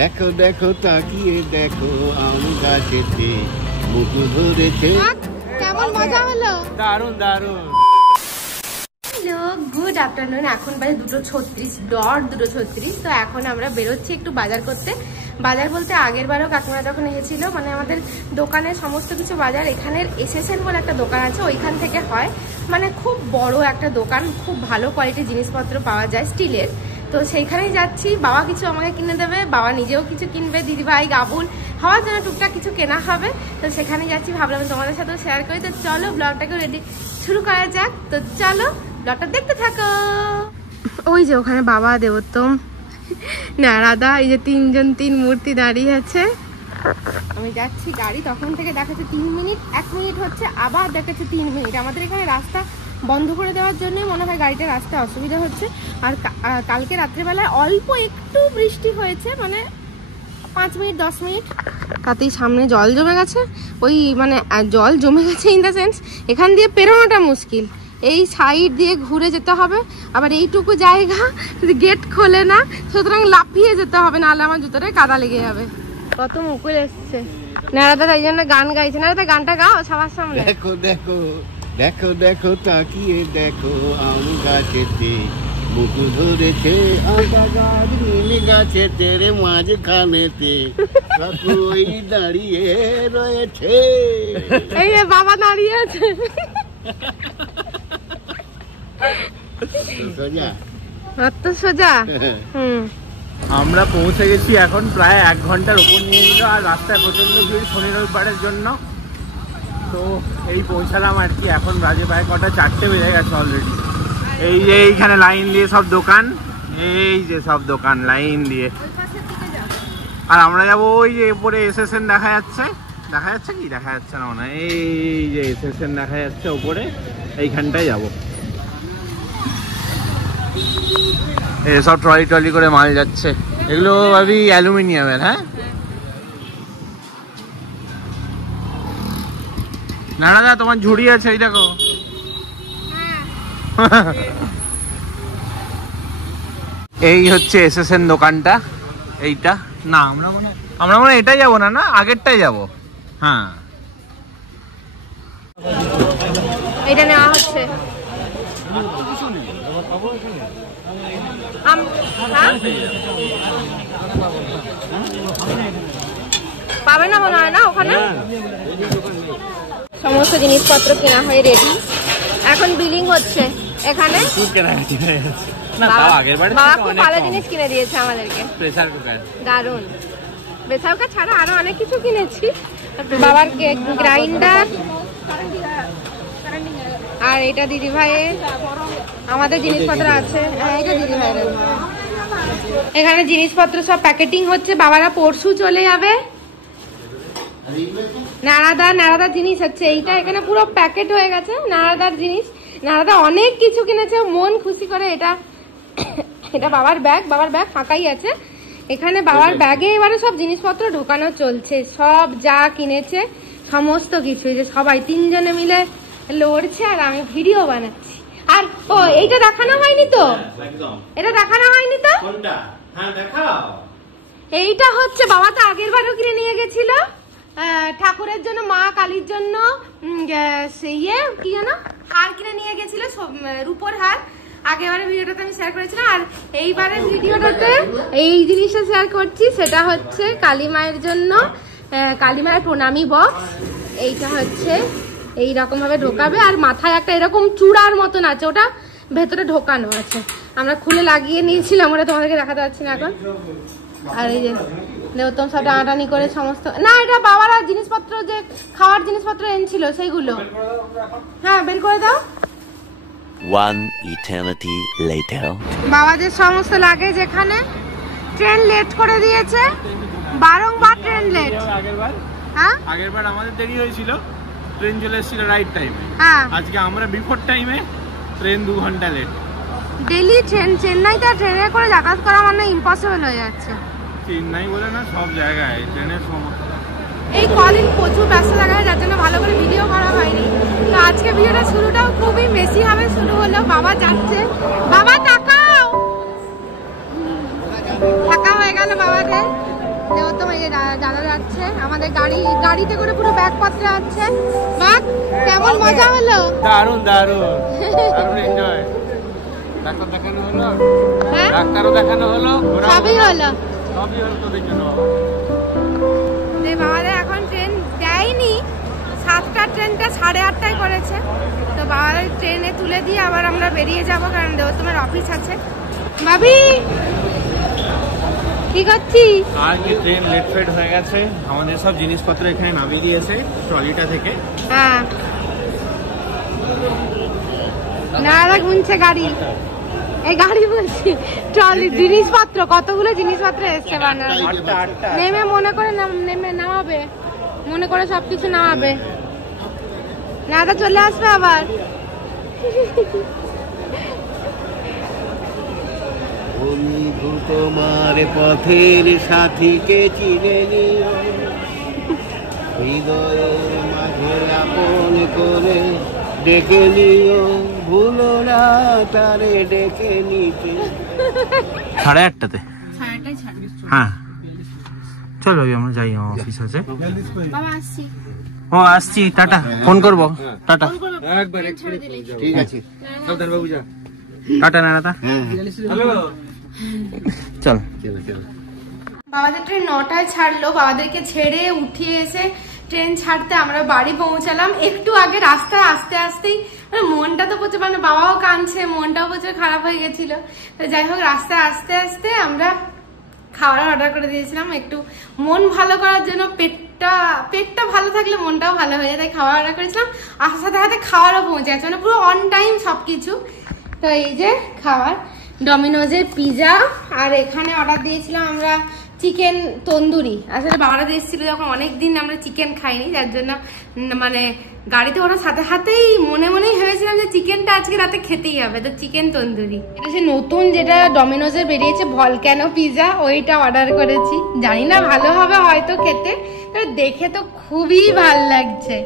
দেখো দেখো তাকিয়ে দেখো আম গাছেতে মুকুল ধরেছে। কেমন মজা হলো? দারুণ দারুণ। Hello, good afternoon. এখন বাজে 2:36 তো এখন আমরা বেরোচ্ছি একটু বাজার করতে। বাজার বলতে আগের বারও কাকিমা যখন এসেছিল, মানে আমাদের দোকানের সমস্ত কিছু বাজার এখানের এসএসএন বলে একটা দোকান আছে, ওইখান থেকে হয়। মানে খুব বড় একটা দোকান, খুব ভালো কোয়ালিটির জিনিসপত্র পাওয়া যায় স্টিলের। তো সেইখানেই যাচ্ছি। বাবা কিছু আমাকে কিনে দেবে, বাবা নিজেও কিছু কিনবে, দিদিভাই গাবুন হওয়ার জন্য টুকটাক কিছু কেনা হবে। তো সেখানে যাচ্ছি, ভাবলাম তোমাদের সাথেও শেয়ার করি। তো চলো ব্লগটাকে রেডি শুরু করা যাক। তো চলো ব্লগটা দেখতে থাকো। ওই যে ওখানে বাবা, দেবোত্তম, নারাদা, এই যে তিন মূর্তি দাঁড়িয়ে আছে। আমি যাচ্ছি, গাড়ি তখন থেকে দেখাচ্ছে 3 মিনিট, 1 মিনিট হচ্ছে, আবার দেখাচ্ছে 3 মিনিট। আমাদের এখানে রাস্তা বন্ধ করে দেওয়ার জন্য মনে হয় গাড়িটা রাস্তায় অসুবিধা হচ্ছে। আর কালকে রাত্রেবেলায় অল্প একটু বৃষ্টি হয়েছে, মানে 5 মিনিট 10 মিনিট, তাতেই সামনে জল জমে গেছে। ওই মানে জল জমে গেছে ইন দ্য সেন্স এখান দিয়ে পেরোনোটা মুশকিল, এই সাইড দিয়ে ঘুরে যেতে হবে। আবার এইটুকু জায়গা গেট খোলে না, সুতরাং লাফিয়ে যেতে হবে, নাহলে আমার জুতোটায় কাদা লেগে যাবে। কত মুকুল এসছে। নারাদা তাই জন্য গান গাইছে। নারাদা গানটা গাও সবার সামনে। দেখো দেখো দেখো দেখো তাকিয়ে দেখো আম গাছেতে মুকুল ধরেছে। আটা গাছ নিম গাছেতে রে মাঝখানেতে ওই দাঁড়িয়ে রয়েছে। এই রে বাবা দাঁড়িয়ে আছে। সোজা সোজা। আমরা পৌঁছে গেছি এখন, প্রায় 1 ঘন্টার উপর নিয়ে নিল। আর রাস্তায় প্রচন্ড ভিড় শনি রবিবারের জন্য। তো এই পৌঁছালাম আর কি। এখন বাজে প্রায় কটা, 4টে বেজে গেছে অলরেডি। এই যে এইখানে লাইন দিয়ে সব দোকান, এই যে সব দোকান লাইন দিয়ে। আর আমরা যাবো ওই যে উপরে এসএসএন দেখা যাচ্ছে কি দেখা যাচ্ছে না মনে হয়, এই যে এসএসএন দেখা যাচ্ছে উপরে, এইখানটায় যাবো। সব ট্রলি করে মাল যাচ্ছে, এগুলো ভাবি অ্যালুমিনিয়ামের। হ্যাঁ নারাদা তোমার ঝুড়ি আছে, এই দেখো। এই হচ্ছে এসএসএন দোকানটা, এইটা না, আমরা মনে হয় এটাই যাবো না, আগেরটাই যাবো। হ্যাঁ এটা নেওয়া হচ্ছে। পাবে না মনে হয় না ওখানে। সমস্ত জিনিসপত্র কেনা হয়ে রেডি, এখন বিলিং হচ্ছে এখানে। বাবা খুব ভালো জিনিস কিনে দিয়েছে আমাদেরকে, প্রেসার কুকার দারুন। প্রেসার কুকার ছাড়া আরো অনেক কিছু কিনেছি। বাবার গ্রাইন্ডার, আর এটা দিদি ভাইয়ের। আমাদের জিনিসপত্র আছে, এটা দিদি ভাইয়ের। এখানে জিনিসপত্র সব প্যাকেটিং হচ্ছে, বাবারা পরশু চলে যাবে। নারাদার জিনিস হচ্ছে এইটা, এখানে পুরো প্যাকেট হয়ে গেছে নারাদার জিনিস। নারাদা অনেক কিছু কিনেছে, মন খুশি করে। এটা বাবার ব্যাগ ফাঁকাই আছে। এখানে বাবার ব্যাগে এবারে সব জিনিসপত্র ঢোকানো চলছে, সব যা কিনেছে সমস্ত কিছু। যে সবাই 3 জনে মিলে লড়ছে আর আমি ভিডিও বানাচ্ছি। আর ও এইটা দেখানো হয়নি তো, এটা দেখানো হয়নি তো। এইটা হচ্ছে বাবা তো আগের বারও কিনে নিয়ে গেছিল ঠাকুরের জন্য, মা কালীর জন্য কি জানো হার কিনে নিয়ে গেছিল, রূপোর হার। আগেবারে ভিডিওটাতে আমি শেয়ার করেছিলাম, আর এইবারের ভিডিওটাতে এই জিনিসটা শেয়ার করছি। সেটা হচ্ছে কালী মায়ের জন্য, কালী মায়ের প্রণামী বক্স। এইটা হচ্ছে এইরকম ভাবে ঢোকাবে, আর মাথায় একটা এরকম চূড়ার মতন আছে, ওটা ভেতরে ঢোকানো আছে। আমরা খুলে লাগিয়ে নিয়েছিলাম, ওটা তোমাদেরকে দেখাতে পারছি না এখন। আর এই যে দেবোত্তম সব টানাটানি করে সমস্ত, না এটা বাবারা জিনিসপত্র যে খাওয়ার জিনিসপত্র এনেছিল সেইগুলো। হ্যাঁ বের করে দাও। One eternity later. বাবাদের সমস্ত লাগেজ এখানে। ট্রেন লেট করে দিয়েছে, বারংবার ট্রেন লেট। আগেরবার আমাদের দেরি হয়েছিল, ট্রেন চলে এসেছিল রাইট টাইমে। আজকে আমরা বিফোর টাইমে, ট্রেন 2 ঘন্টা লেট। ডেলি চেন্নাইতে ট্রেনে করে যাতায়াত করা মানে ইম্পসিবল হয়ে যাচ্ছে। চেন্নাই বলে না, সব জায়গায় ট্রেনের সমস্যা। এই কদিন প্রচুর ব্যস্ত থাকা, যার জন্য ভালো করে ভিডিও করা হয়নি। তো আজকে ভিডিওটা শুরুটাও খুবই মেসি ভাবে শুরু হলো। বাবা যাচ্ছে, বাবা তাকাও, থাকা হয়ে গেল বাবাদের। দেবোত্তম এই যে দাদা যাচ্ছে, আমাদের গাড়িতে করে পুরো ব্যাগপত্র আছে। বাহ, কেমন মজা হলো? দারুণ দারুণ দারুণ এনজয়। ডাক্তার দেখানো হলো, হ্যাঁ ডাক্তারও দেখানো হলো, সবই হলো তোদের জন্য। বাবাদের এখন ট্রেন দেয়নি, 7টার ট্রেনটা 8:30টায় করেছে। তো বাবাদের ট্রেনে তুলে দিয়ে আবার আমরা বেরিয়ে যাব, কারণ দেবোত্তমের অফিস আছে। ভাবি কি করছি? আজকে ট্রেন লেট ফেট হয়ে গেছে, আমাদের সব জিনিসপত্র এখানে নামিয়ে দিয়েছে ট্রলিটা থেকে। হ্যাঁ না গুনছে গাড়ি, এই গাড়ি বলছি ট্রলি, জিনিসপত্র কতগুলো জিনিসপত্র এসছে বানানো। নেমে মনে করে নেমে নামাবে, মনে করে সবকিছু নামাবে, না তো চলে আসবে আবার। বন্ধু তোমার পথের সাথীকে চিনে নিও, হৃদয়ের মাঝে আপন করে ডেকে নিও, ভুলো না তারে ডেকে নিতে। 8:30টাতে? হ্যাঁ চলো আমরা যাই, অফিস আছে। ও আসছি, টাটা, ফোন করবো, টাটা। ঠিক আছে, টাটা নানাদা, চল। বাবাদের ট্রেন 9টায় ছাড়লো, বাবাদেরকে ছেড়ে উঠিয়ে এসে ট্রেন ছাড়তে আমরা বাড়ি পৌঁছালাম। একটু আগে রাস্তায় আসতে আসতেই মানে মনটা তো প্রচুর, মানে বাবাও কাঁদছে, মনটাও প্রচুর খারাপ হয়ে গেছিল। তো যাই হোক, রাস্তায় আসতে আসতে আমরা খাবার অর্ডার করে দিয়েছিলাম, একটু মন ভালো করার জন্য। পেটটা ভালো থাকলে মনটাও ভালো হয়ে যায়, তাই খাবার অর্ডার করেছিলাম। আসার সাথে সাথে খাবারও পৌঁছে যাচ্ছে, মানে পুরো অন টাইম সবকিছু। তো এই যে খাবার, ডমিনোজের পিজা, আর এখানে অর্ডার দিয়েছিলাম আমরা চিকেন তন্দুরি। আসলে বাবারা এসেছিল যখন, অনেকদিন আমরা চিকেন খাইনি, যার জন্য মানে গাড়িতে ওঠার সাথে সাথেই মনেই ভেবেছিলাম যে চিকেনটা আজকে রাতে খেতেই হবে, তো চিকেন তন্দুরি। এটা সে নতুন যেটা ডমিনোজের বেরিয়েছে ভলক্যানো পিজা, ওইটা অর্ডার করেছি। জানি না ভালো হবে হয়তো খেতে, দেখে তো খুবই ভাল লাগছে।